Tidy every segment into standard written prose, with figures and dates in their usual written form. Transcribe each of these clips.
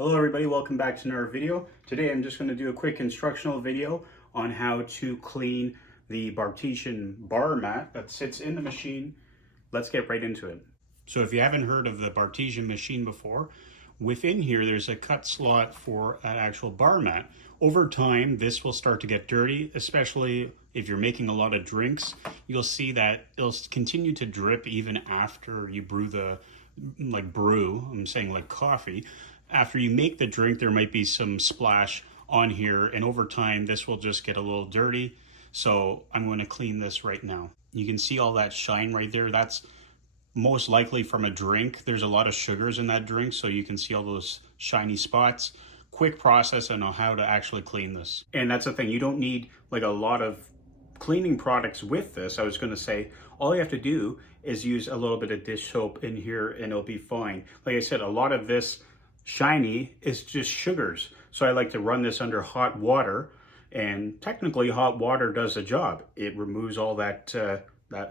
Hello everybody, welcome back to another video. Today I'm just going to do a quick instructional video on how to clean the Bartesian bar mat that sits in the machine. Let's get right into it. So if you haven't heard of the Bartesian machine before, within here there's a cut slot for an actual bar mat. Over time this will start to get dirty, especially if you're making a lot of drinks. You'll see that it'll continue to drip even after you brew I'm saying like coffee. After you make the drink, there might be some splash on here, and over time this will just get a little dirty. So I'm going to clean this right now. You can see all that shine right there. That's most likely from a drink. There's a lot of sugars in that drink, so you can see all those shiny spots. Quick process on how to actually clean this. And that's the thing, you don't need like a lot of cleaning products with this. I was going to say, all you have to do is use a little bit of dish soap in here and it'll be fine. Like I said, a lot of this shiny is just sugars. So I like to run this under hot water, and technically hot water does the job. It removes all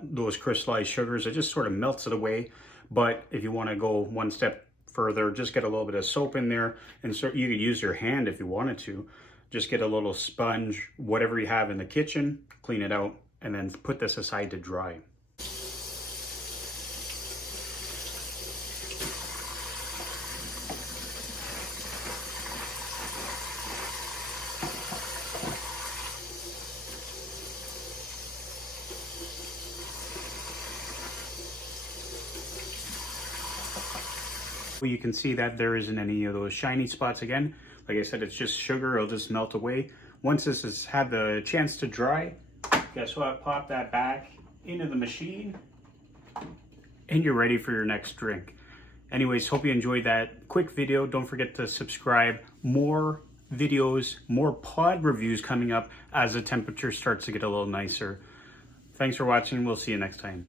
those crystallized sugars. It just sort of melts it away. But if you want to go one step further, just get a little bit of soap in there, and so you could use your hand if you wanted to. Just get a little sponge, whatever you have in the kitchen, clean it out, and then put this aside to dry. Well, you can see that there isn't any of those shiny spots again. Like I said, it's just sugar, it'll just melt away. Once this has had the chance to dry, guess what? Pop that back into the machine and you're ready for your next drink. Anyways, hope you enjoyed that quick video. Don't forget to subscribe. More videos, more pod reviews coming up as the temperature starts to get a little nicer. Thanks for watching. We'll see you next time.